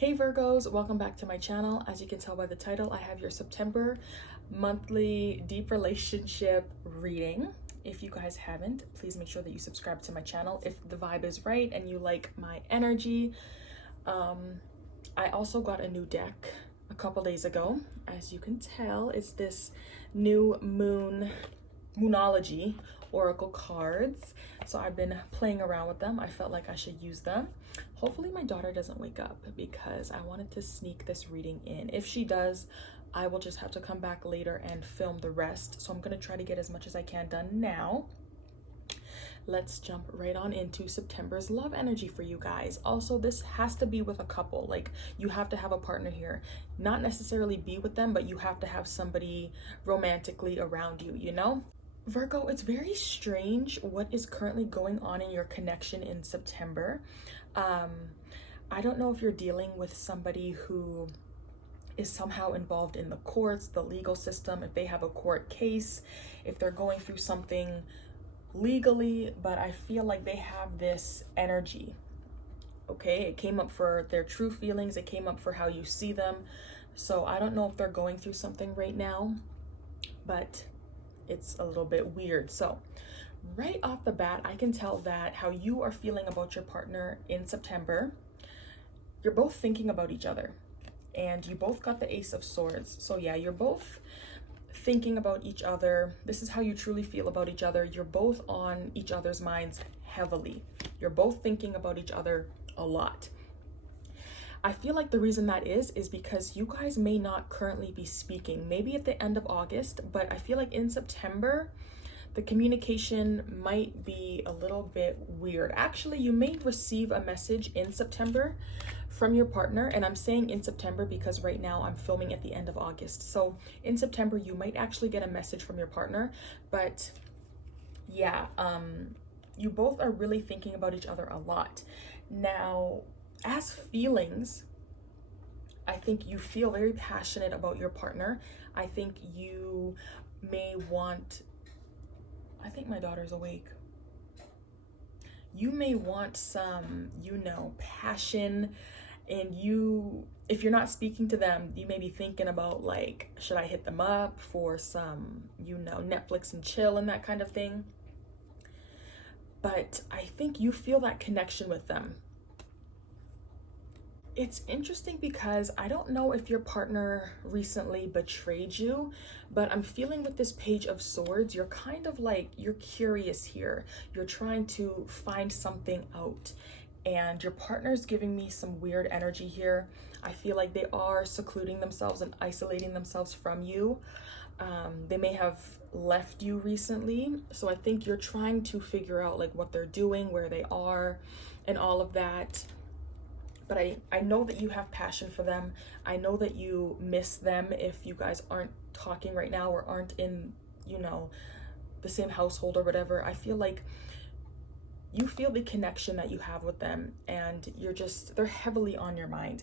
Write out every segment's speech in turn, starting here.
Hey Virgos, welcome back to my channel. As you can tell by the title, I have your September monthly deep relationship reading. If you guys haven't, please make sure that you subscribe to my channel if the vibe is right and you like my energy. I also got a new deck a couple days ago. As you can tell, it's this new moonology oracle cards. So I've been playing around with them. I felt like I should use them. Hopefully my daughter doesn't wake up because I wanted to sneak this reading in. If she does, I will just have to come back later and film the rest. So I'm going to try to get as much as I can done now. Let's jump right on into September's love energy for you guys. Also, this has to be with a couple. Like, you have to have a partner here. Not necessarily be with them, but you have to have somebody romantically around you, you know? Virgo, it's very strange what is currently going on in your connection in September. I don't know if you're dealing with somebody who is somehow involved in the courts, the legal system, if they have a court case, if they're going through something legally, but I feel like they have this energy. Okay, it came up for their true feelings, it came up for how you see them. So I don't know if they're going through something right now, but it's a little bit weird. So right off the bat, I can tell that how you are feeling about your partner in September, you're both thinking about each other and you both got the Ace of Swords. So yeah, you're both thinking about each other. This is how you truly feel about each other. You're both on each other's minds heavily. You're both thinking about each other a lot. I feel like the reason that is because you guys may not currently be speaking, maybe at the end of August, but I feel like in September, the communication might be a little bit weird. Actually, you may receive a message in September from your partner, and I'm saying in September because right now I'm filming at the end of August. So in September, you might actually get a message from your partner, but yeah, you both are really thinking about each other a lot. Now, as feelings, I think you feel very passionate about your partner. I think you may want, I think my daughter's awake. You may want some, passion, and if you're not speaking to them, you may be thinking about like, should I hit them up for some, Netflix and chill and that kind of thing. But I think you feel that connection with them. It's interesting because I don't know if your partner recently betrayed you, but I'm feeling with this Page of Swords, you're kind of like, you're curious here. You're trying to find something out, and your partner's giving me some weird energy here. I feel like they are secluding themselves and isolating themselves from you. They may have left you recently. So I think you're trying to figure out like what they're doing, where they are, and all of that. But I know that you have passion for them. I know that you miss them if you guys aren't talking right now or aren't in, the same household or whatever. I feel like you feel the connection that you have with them, and they're heavily on your mind.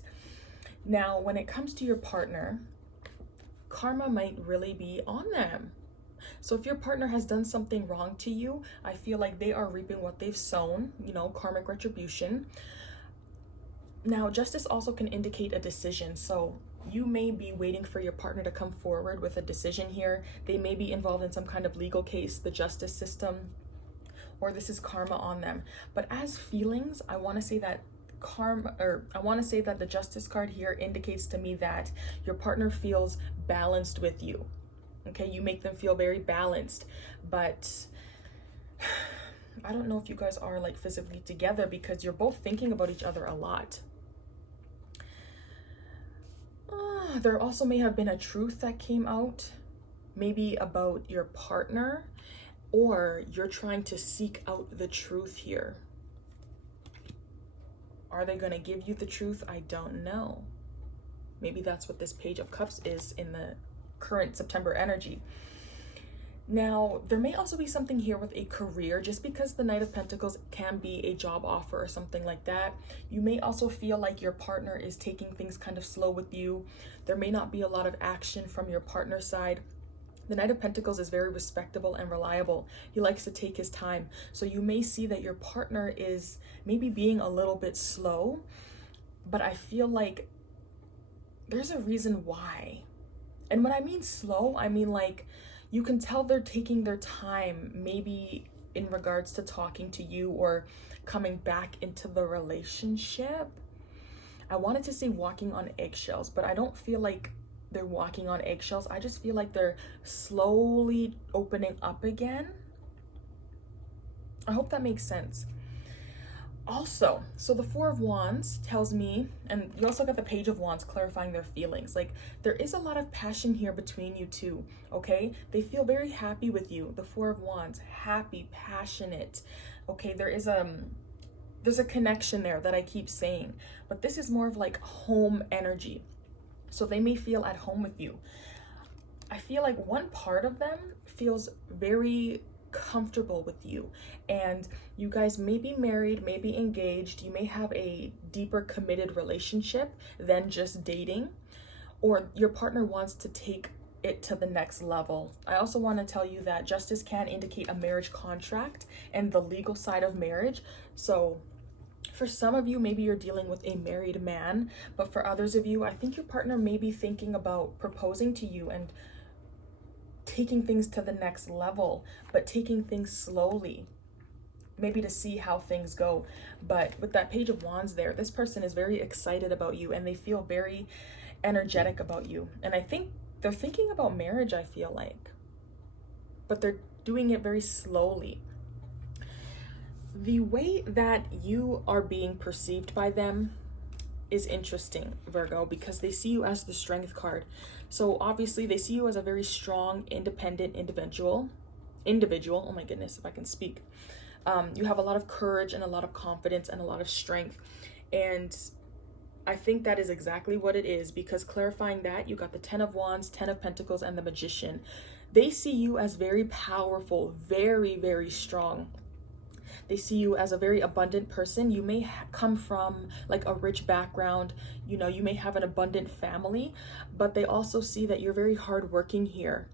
Now, when it comes to your partner, karma might really be on them. So if your partner has done something wrong to you, I feel like they are reaping what they've sown, karmic retribution. Now, justice also can indicate a decision. So you may be waiting for your partner to come forward with a decision here. They may be involved in some kind of legal case, the justice system, or this is karma on them. But as feelings, I want to say that the justice card here indicates to me that your partner feels balanced with you. Okay, you make them feel very balanced, but I don't know if you guys are like physically together because you're both thinking about each other a lot. There also may have been a truth that came out, maybe about your partner, or you're trying to seek out the truth here. Are they going to give you the truth? I don't know. Maybe that's what this Page of Cups is in the current September energy. Now, there may also be something here with a career. Just because the Knight of Pentacles can be a job offer or something like that, you may also feel like your partner is taking things kind of slow with you. There may not be a lot of action from your partner's side. The Knight of Pentacles is very respectable and reliable. He likes to take his time. So you may see that your partner is maybe being a little bit slow, but I feel like there's a reason why. And when I mean slow, I mean like you can tell they're taking their time, maybe in regards to talking to you or coming back into the relationship. I wanted to say walking on eggshells, but I don't feel like they're walking on eggshells. I just feel like they're slowly opening up again. I hope that makes sense. Also, so the Four of Wands tells me, and you also got the Page of Wands clarifying their feelings. Like there is a lot of passion here between you two, okay? They feel very happy with you. The Four of Wands, happy, passionate. Okay, there's a connection there that I keep saying, but this is more of like home energy. So they may feel at home with you. I feel like one part of them feels very comfortable with you, and you guys may be married, may be engaged, you may have a deeper committed relationship than just dating, or your partner wants to take it to the next level. I also want to tell you that justice can indicate a marriage contract and the legal side of marriage. So for some of you, maybe you're dealing with a married man, but for others of you, I think your partner may be thinking about proposing to you and taking things to the next level, but taking things slowly, maybe to see how things go. But with that Page of Wands there, this person is very excited about you and they feel very energetic about you. And I think they're thinking about marriage, I feel like, but they're doing it very slowly. The way that you are being perceived by them is interesting, Virgo, because they see you as the Strength card. So obviously they see you as a very strong, independent individual. Oh my goodness, if I can speak. You have a lot of courage and a lot of confidence and a lot of strength. And I think that is exactly what it is, because clarifying that, you got the 10 of Wands, 10 of Pentacles, and the Magician. They see you as very powerful, very, very strong. They see you as a very abundant person. You may come from like a rich background, you know, you may have an abundant family, but they also see that you're very hardworking here.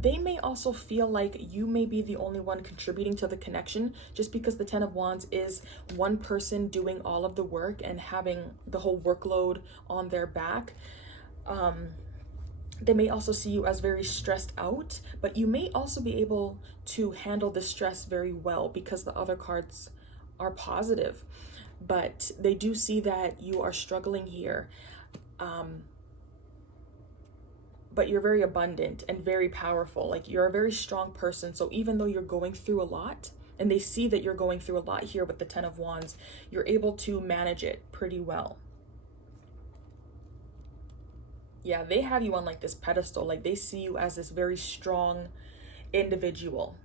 They may also feel like you may be the only one contributing to the connection, just because the 10 of Wands is one person doing all of the work and having the whole workload on their back. They may also see you as very stressed out, but you may also be able to handle the stress very well because the other cards are positive. But they do see that you are struggling here. But you're very abundant and very powerful. Like you're a very strong person. So even though you're going through a lot, and they see that you're going through a lot here with the 10 of Wands, you're able to manage it pretty well. Yeah, they have you on like this pedestal. Like they see you as this very strong individual.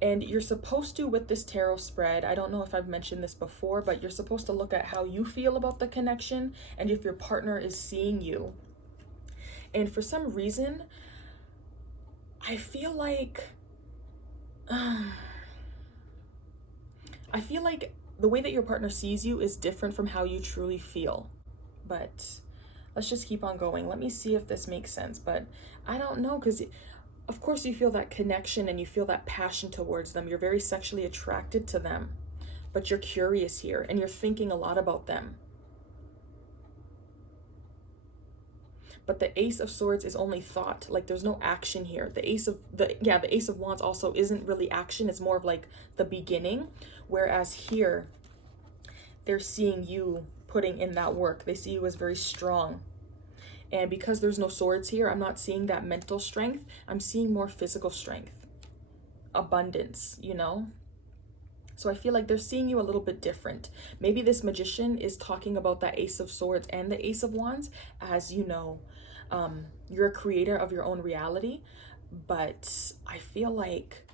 And you're supposed to, with this tarot spread, I don't know if I've mentioned this before, but you're supposed to look at how you feel about the connection and if your partner is seeing you. And for some reason, I feel like the way that your partner sees you is different from how you truly feel. But let's just keep on going. Let me see if this makes sense. But I don't know, because of course you feel that connection and you feel that passion towards them. You're very sexually attracted to them, but you're curious here and you're thinking a lot about them. But the Ace of Swords is only thought. Like there's no action here. The Ace of Wands also isn't really action. It's more of like the beginning. Whereas here, they're seeing you putting in that work. They see you as very strong. And because there's no swords here, I'm not seeing that mental strength. I'm seeing more physical strength, abundance, you know? So I feel like they're seeing you a little bit different. Maybe this Magician is talking about that Ace of Swords and the Ace of Wands as, you know, you're a creator of your own reality. But I feel like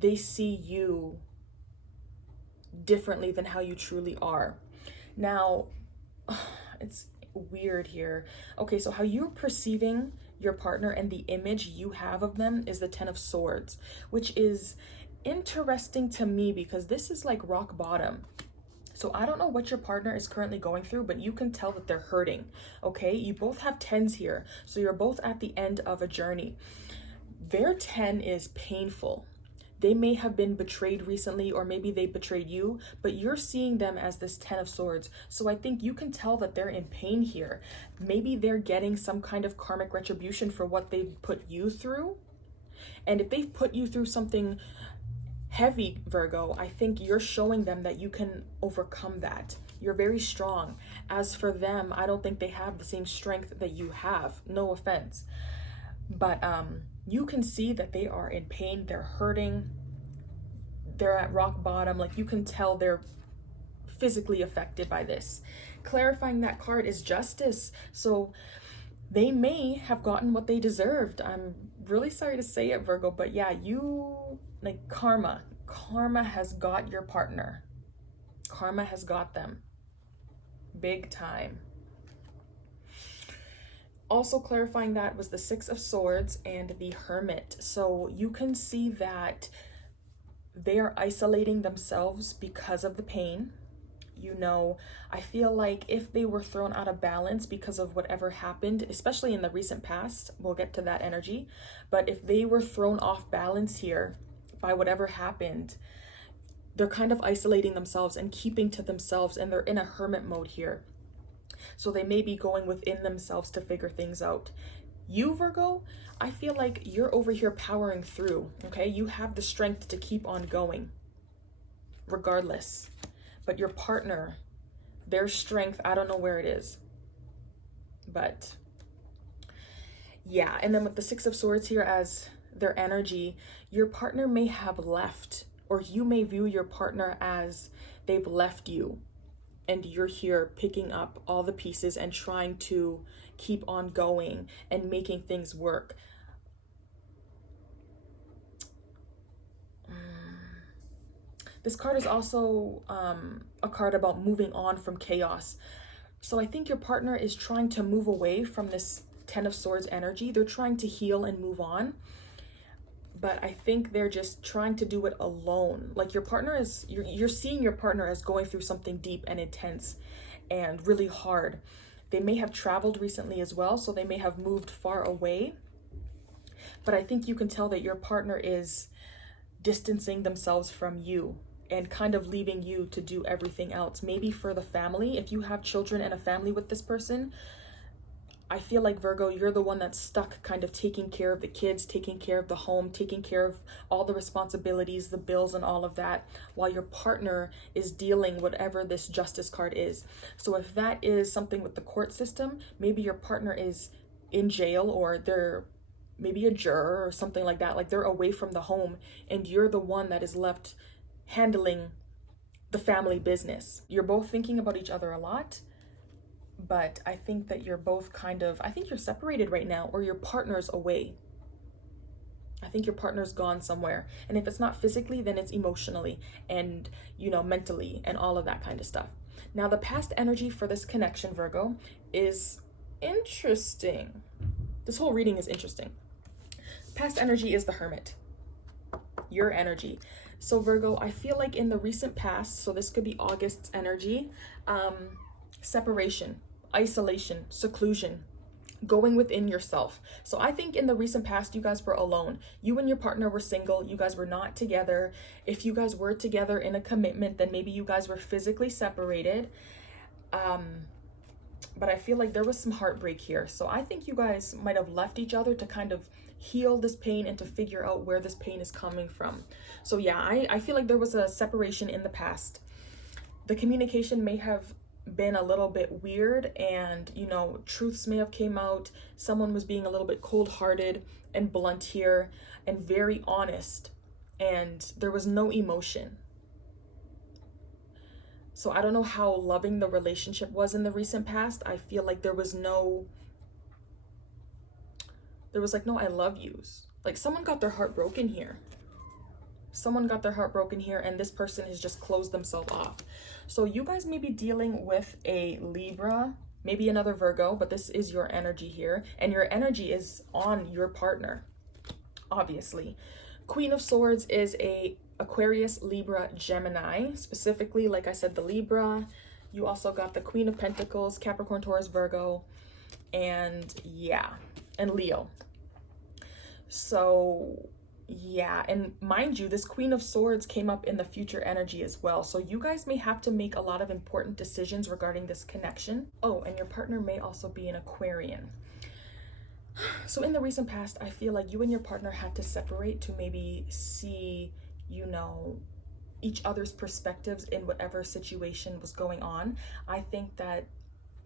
they see you differently than how you truly are. Now, it's weird here. Okay, so how you're perceiving your partner and the image you have of them is the 10 of Swords, which is interesting to me because this is like rock bottom. So I don't know what your partner is currently going through, but you can tell that they're hurting. Okay, you both have 10s here, so you're both at the end of a journey. Their 10 is painful. They may have been betrayed recently, or maybe they betrayed you, but you're seeing them as this 10 of Swords. So I think you can tell that they're in pain here. Maybe they're getting some kind of karmic retribution for what they've put you through. And if they've put you through something heavy, Virgo, I think you're showing them that you can overcome that. You're very strong. As for them, I don't think they have the same strength that you have. No offense. But you can see that they are in pain. They're hurting. They're at rock bottom. Like, you can tell they're physically affected by this. Clarifying that card is Justice. So they may have gotten what they deserved. I'm really sorry to say it, Virgo, but yeah, you, like, karma has got your partner. Karma has got them big time. Also clarifying that was the Six of Swords and the Hermit. So you can see that they are isolating themselves because of the pain. You know, I feel like if they were thrown out of balance because of whatever happened, especially in the recent past, we'll get to that energy, but if they were thrown off balance here by whatever happened, they're kind of isolating themselves and keeping to themselves, and they're in a hermit mode here. So they may be going within themselves to figure things out. You, Virgo, I feel like you're over here powering through, okay? You have the strength to keep on going, regardless. But your partner, their strength, I don't know where it is. But yeah, and then with the Six of Swords here as their energy, your partner may have left, or you may view your partner as they've left you, and you're here picking up all the pieces and trying to keep on going and making things work. This card is also a card about moving on from chaos. So I think your partner is trying to move away from this Ten of Swords energy. They're trying to heal and move on. But I think they're just trying to do it alone. Like, your partner is, you're seeing your partner as going through something deep and intense and really hard. They may have traveled recently as well, so they may have moved far away. But I think you can tell that your partner is distancing themselves from you and kind of leaving you to do everything else. Maybe for the family, if you have children and a family with this person, I feel like, Virgo, you're the one that's stuck kind of taking care of the kids, taking care of the home, taking care of all the responsibilities, the bills and all of that, while your partner is dealing whatever this Justice card is. So if that is something with the court system, maybe your partner is in jail, or they're maybe a juror or something like that. Like, they're away from the home and you're the one that is left handling the family business. You're both thinking about each other a lot. But I think that you're both I think you're separated right now, or your partner's away. I think your partner's gone somewhere. And if it's not physically, then it's emotionally and, you know, mentally and all of that kind of stuff. Now, the past energy for this connection, Virgo, is interesting. This whole reading is interesting. Past energy is the Hermit, your energy. So Virgo, I feel like in the recent past, so this could be August's energy, separation, isolation, seclusion, going within yourself. So I think in the recent past, you guys were alone. You and your partner were single. You guys were not together. If you guys were together in a commitment, then maybe you guys were physically separated. But I feel like there was some heartbreak here. So I think you guys might have left each other to kind of heal this pain and to figure out where this pain is coming from. So yeah, I feel like there was a separation in the past. The communication may have been a little bit weird, and, you know, truths may have came out. Someone was being a little bit cold-hearted and blunt here and very honest, and there was no emotion. So I don't know how loving the relationship was in the recent past. I feel like there was like no I love yous. Like, someone got their heart broken here. Someone got their heart broken here, and this person has just closed themselves off. So you guys may be dealing with a Libra, maybe another Virgo, but this is your energy here, and your energy is on your partner, obviously. Queen of Swords is a Aquarius, Libra, Gemini. Specifically, like I said, the Libra. You also got the Queen of Pentacles, Capricorn, Taurus, Virgo, and yeah, and Leo. So Yeah, and mind you, this Queen of Swords came up in the future energy as well. So you guys may have to make a lot of important decisions regarding this connection. Oh, and your partner may also be an Aquarian. So in the recent past, I feel like you and your partner had to separate to maybe see, you know, each other's perspectives in whatever situation was going on. I think that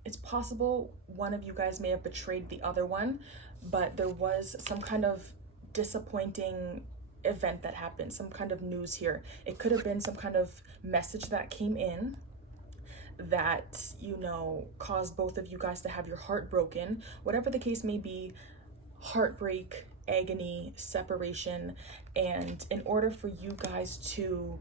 it's possible one of you guys may have betrayed the other one, but there was some kind of disappointing event that happened, some kind of news here. It could have been some kind of message that came in that, you know, caused both of you guys to have your heart broken. Whatever the case may be, heartbreak, agony, separation. And in order for you guys to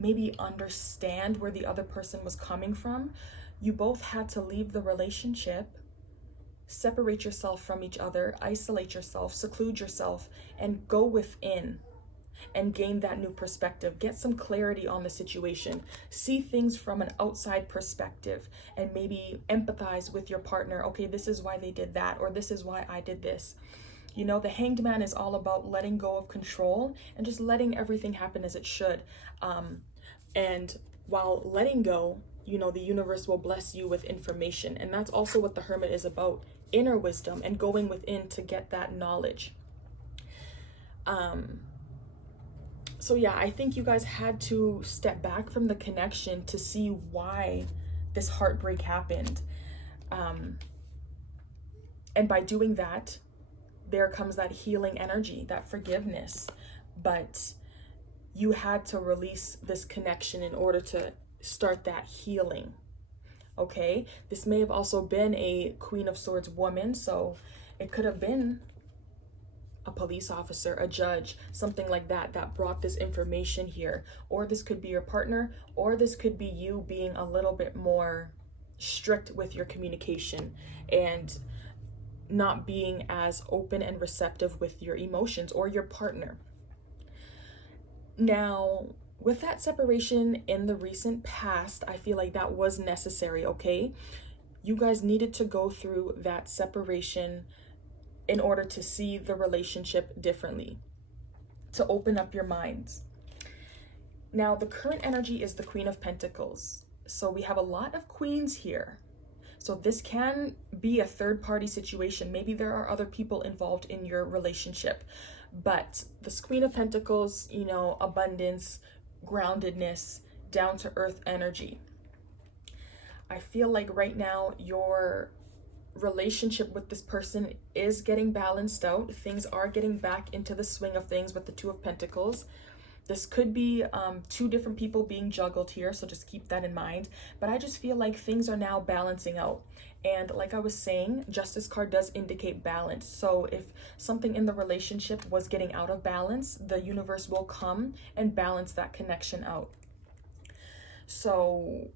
maybe understand where the other person was coming from, you both had to leave the relationship, separate yourself from each other, isolate yourself, seclude yourself, and go within and gain that new perspective. Get some clarity on the situation. See things from an outside perspective and maybe empathize with your partner. Okay, this is why they did that, or this is why I did this. You know, the Hanged Man is all about letting go of control and just letting everything happen as it should. And while letting go, you know, the universe will bless you with information. And that's also what the Hermit is about, inner wisdom and going within to get that knowledge. So yeah, I think you guys had to step back from the connection to see why this heartbreak happened. And by doing that, there comes that healing energy, that forgiveness. But you had to release this connection in order to start that healing. Okay, this may have also been a Queen of Swords woman, so it could have been a police officer, a judge, something like that, that brought this information here. Or this could be your partner, or this could be you being a little bit more strict with your communication and not being as open and receptive with your emotions, or your partner. Now, with that separation in the recent past, I feel like that was necessary, okay? You guys needed to go through that separation in order to see the relationship differently, to open up your minds. Now, the current energy is the Queen of Pentacles. So we have a lot of queens here. So this can be a third-party situation. Maybe there are other people involved in your relationship. But this Queen of Pentacles, you know, abundance, groundedness, down-to-earth energy. I feel like right now your relationship with this person is getting balanced out. Things are getting back into the swing of things with the Two of Pentacles. This could be two different people being juggled here, so just keep that in mind. But I just feel like things are now balancing out. And like I was saying, Justice card does indicate balance. So if something in the relationship was getting out of balance, the universe will come and balance that connection out. So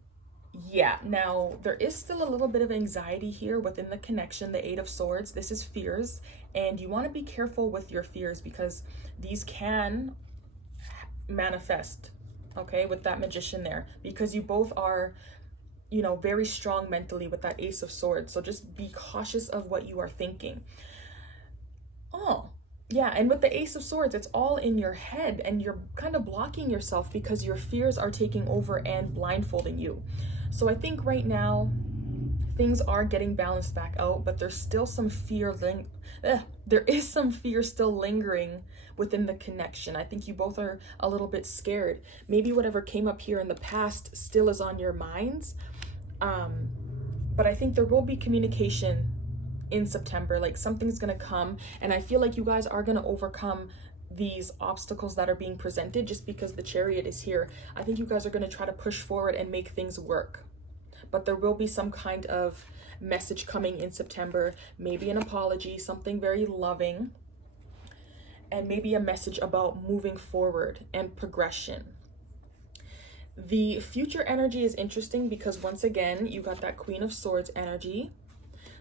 yeah, now there is still a little bit of anxiety here within the connection, the Eight of Swords. This is fears, and you want to be careful with your fears because these can manifest, okay, with that Magician there, because you both are, you know, very strong mentally with that Ace of Swords. So just be cautious of what you are thinking. Oh, yeah, and with the Ace of Swords, it's all in your head and you're kind of blocking yourself because your fears are taking over and blindfolding you. So I think right now things are getting balanced back out, but there's still some fear there is some fear still lingering within the connection. I think you both are a little bit scared. Maybe whatever came up here in the past still is on your minds. But I think there will be communication in September. Like something's gonna come, and I feel like you guys are gonna overcome these obstacles that are being presented just because the Chariot is here. I think you guys are gonna try to push forward and make things work. But there will be some kind of message coming in September, maybe an apology, something very loving, and maybe a message about moving forward and progression. The future energy is interesting because once again, you got that Queen of Swords energy.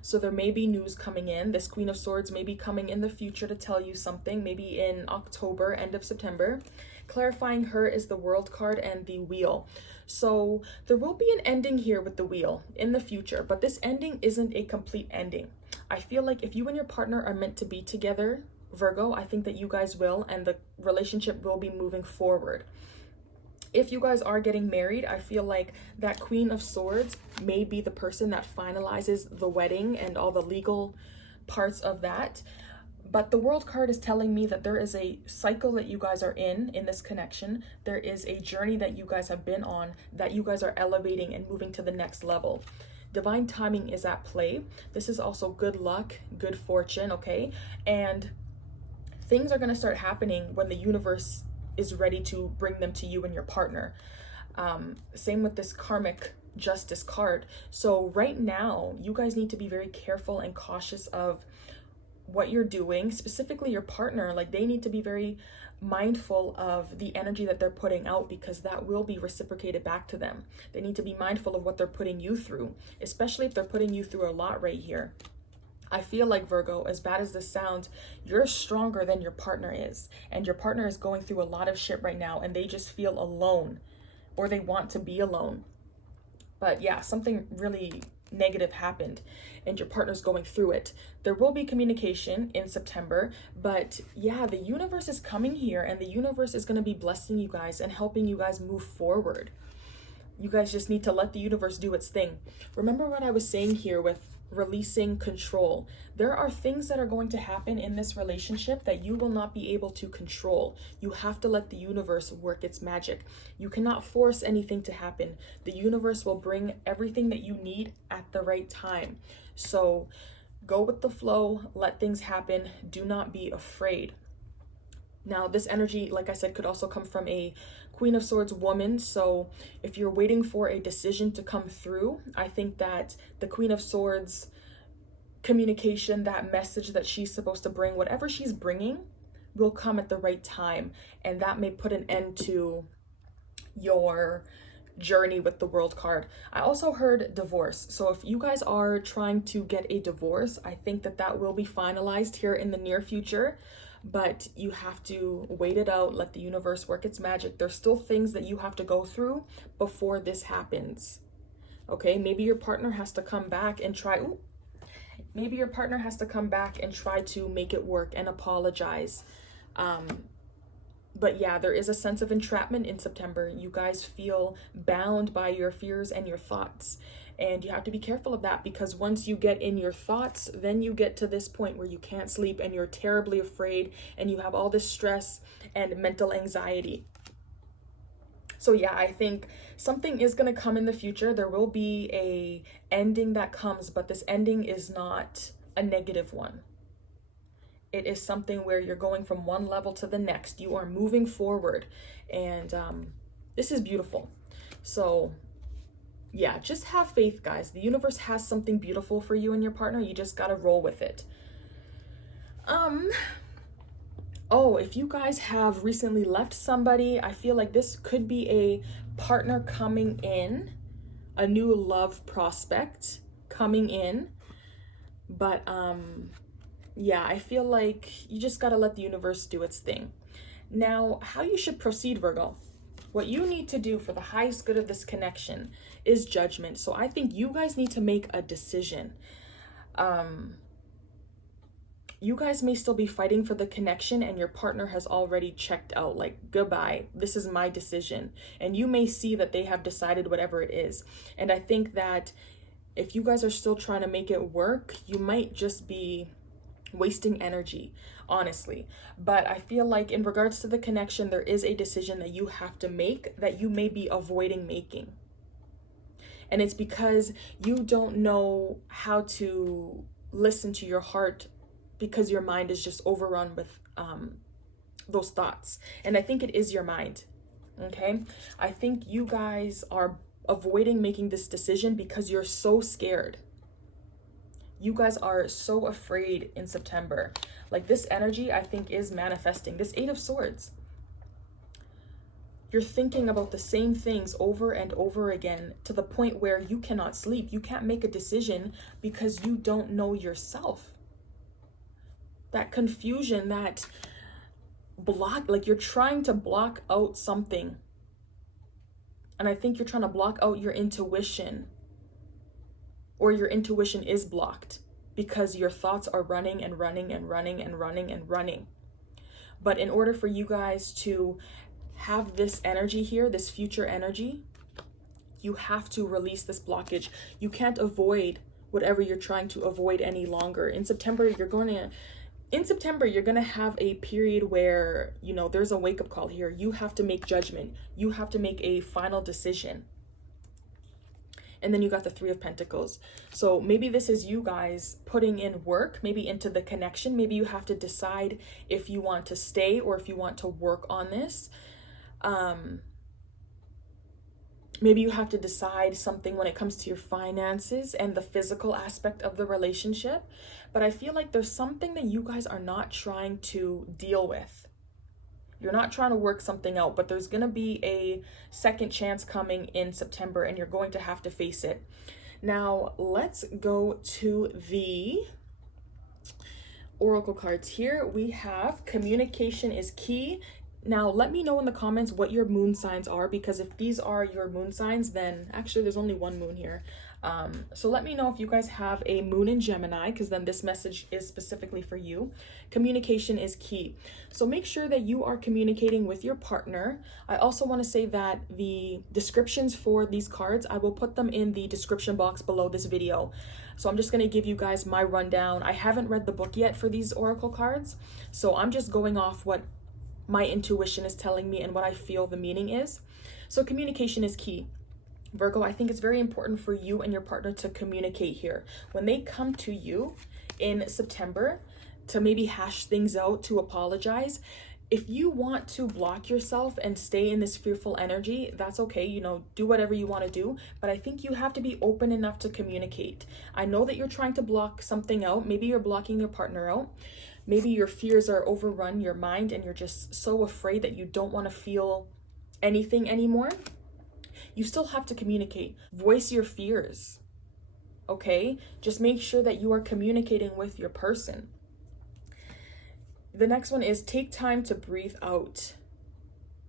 So there may be news coming in. This Queen of Swords may be coming in the future to tell you something, maybe in October, end of September. Clarifying her is the World card and the Wheel. So there will be an ending here with the Wheel in the future, but this ending isn't a complete ending. I feel like if you and your partner are meant to be together, Virgo. I think that you guys will, and the relationship will be moving forward. If you guys are getting married, I feel like that Queen of Swords may be the person that finalizes the wedding and all the legal parts of that. But the World card is telling me that there is a cycle that you guys are in this connection. There is a journey that you guys have been on that you guys are elevating and moving to the next level. Divine timing is at play. This is also good luck, good fortune, okay? And things are going to start happening when the universe is ready to bring them to you and your partner. Same with this karmic justice card. So right now, you guys need to be very careful and cautious of what you're doing, specifically your partner. Like, they need to be very mindful of the energy that they're putting out, because that will be reciprocated back to them. They need to be mindful of what they're putting you through, especially if they're putting you through a lot right here. I feel like, Virgo, as bad as this sounds, you're stronger than your partner is, and your partner is going through a lot of shit right now, and they just feel alone, or they want to be alone. But yeah, something really negative happened and your partner's going through it. There will be communication in September, but yeah, the universe is coming here, and the universe is going to be blessing you guys and helping you guys move forward. You guys just need to let the universe do its thing. Remember what I was saying here with releasing control. There are things that are going to happen in this relationship that you will not be able to control. You have to let the universe work its magic. You cannot force anything to happen. The universe will bring everything that you need at the right time. So go with the flow, let things happen. Do not be afraid. Now, this energy, like I said, could also come from a Queen of Swords woman. So if you're waiting for a decision to come through, I think that the Queen of Swords communication, that message that she's supposed to bring, whatever she's bringing, will come at the right time. And that may put an end to your journey with the World card. I also heard divorce. So if you guys are trying to get a divorce, I think that that will be finalized here in the near future. But you have to wait it out, let the universe work its magic. There's still things that you have to go through before this happens. Okay, maybe your partner has to come back and try, maybe your partner has to come back and try to make it work and apologize. But yeah, there is a sense of entrapment in September. You guys feel bound by your fears and your thoughts. And you have to be careful of that, because once you get in your thoughts, then you get to this point where you can't sleep and you're terribly afraid and you have all this stress and mental anxiety. So yeah, I think something is going to come in the future. There will be a ending that comes, but this ending is not a negative one. It is something where you're going from one level to the next. You are moving forward, and this is beautiful. So yeah, just have faith, guys. The universe has something beautiful for you and your partner. You just got to roll with it. Oh, if you guys have recently left somebody, I feel like this could be a partner coming in, a new love prospect coming in. But yeah, I feel like you just got to let the universe do its thing. Now, how you should proceed, Virgo. What you need to do for the highest good of this connection is judgment. So I think you guys need to make a decision. You guys may still be fighting for the connection, and your partner has already checked out, like, goodbye, this is my decision. And you may see that they have decided whatever it is. And I think that if you guys are still trying to make it work, you might just be wasting energy, honestly. But I feel like in regards to the connection, there is a decision that you have to make that you may be avoiding making. And it's because you don't know how to listen to your heart, because your mind is just overrun with those thoughts. And I think it is your mind, okay? I think you guys are avoiding making this decision because you're so scared. You guys are so afraid in September. Like, this energy, I think, is manifesting. This Eight of Swords. You're thinking about the same things over and over again, to the point where you cannot sleep. You can't make a decision because you don't know yourself. That confusion, that block, like you're trying to block out something. And I think you're trying to block out your intuition, or your intuition is blocked because your thoughts are running and running and running and running and running. But in order for you guys to have this energy here, this future energy, you have to release this blockage. You can't avoid whatever you're trying to avoid any longer. In September, you're going to have a period where, you know, there's a wake-up call here. You have to make judgment. You have to make a final decision. And then you got the Three of Pentacles. So maybe this is you guys putting in work, maybe into the connection. Maybe you have to decide if you want to stay or if you want to work on this. Maybe you have to decide something when it comes to your finances and the physical aspect of the relationship. But I feel like there's something that you guys are not trying to deal with. You're not trying to work something out, but there's going to be a second chance coming in September and you're going to have to face it. Now, let's go to the oracle cards here. We have communication is key. Now, let me know in the comments what your moon signs are, because if these are your moon signs, then actually there's only one moon here. So let me know if you guys have a moon in Gemini, because then this message is specifically for you. Communication is key. So make sure that you are communicating with your partner. I also want to say that the descriptions for these cards, I will put them in the description box below this video. So I'm just going to give you guys my rundown. I haven't read the book yet for these oracle cards, so I'm just going off what my intuition is telling me and what I feel the meaning is. So communication is key. Virgo, I think it's very important for you and your partner to communicate here. When they come to you in September to maybe hash things out, to apologize, if you want to block yourself and stay in this fearful energy, that's okay. You know, do whatever you want to do. But I think you have to be open enough to communicate. I know that you're trying to block something out. Maybe you're blocking your partner out. Maybe your fears are overrun your mind and you're just so afraid that you don't want to feel anything anymore. You still have to communicate. Voice your fears, okay? Just make sure that you are communicating with your person. The next one is take time to breathe out.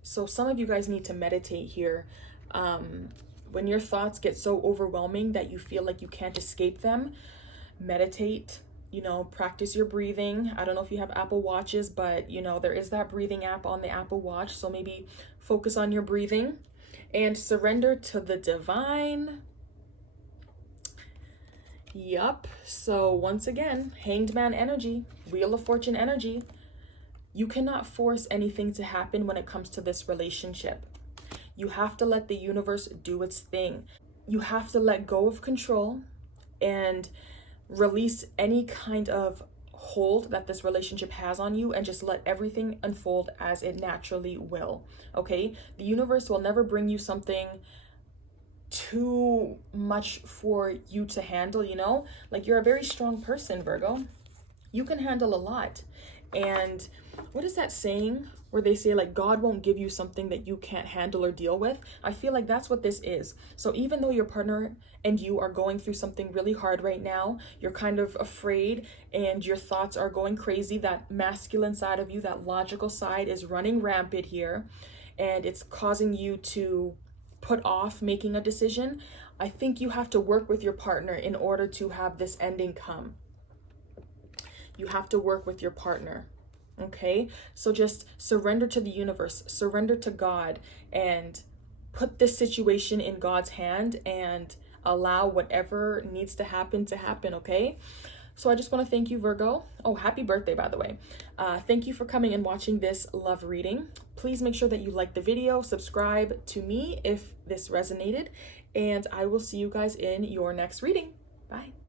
So some of you guys need to meditate here. When your thoughts get so overwhelming that you feel like you can't escape them, meditate. You know, practice your breathing. I don't know if you have Apple Watches, but you know, there is that breathing app on the Apple Watch. So maybe focus on your breathing and surrender to the divine. Yup. So once again, Hanged Man energy, Wheel of Fortune energy. You cannot force anything to happen when it comes to this relationship. You have to let the universe do its thing. You have to let go of control and release any kind of hold that this relationship has on you and just let everything unfold as it naturally will, okay? The universe will never bring you something too much for you to handle, you know? Like, you're a very strong person, Virgo. You can handle a lot. And what is that saying where they say, like, God won't give you something that you can't handle or deal with? I feel like that's what this is. So even though your partner and you are going through something really hard right now, you're kind of afraid and your thoughts are going crazy, that masculine side of you, that logical side is running rampant here, and it's causing you to put off making a decision. I think you have to work with your partner in order to have this ending come. You have to work with your partner. Okay, so just surrender to the universe, surrender to God, and put this situation in God's hand and allow whatever needs to happen, okay? So I just want to thank you, Virgo. Oh, happy birthday, by the way. Thank you for coming and watching this love reading. Please make sure that you like the video, subscribe to me if this resonated, and I will see you guys in your next reading. Bye.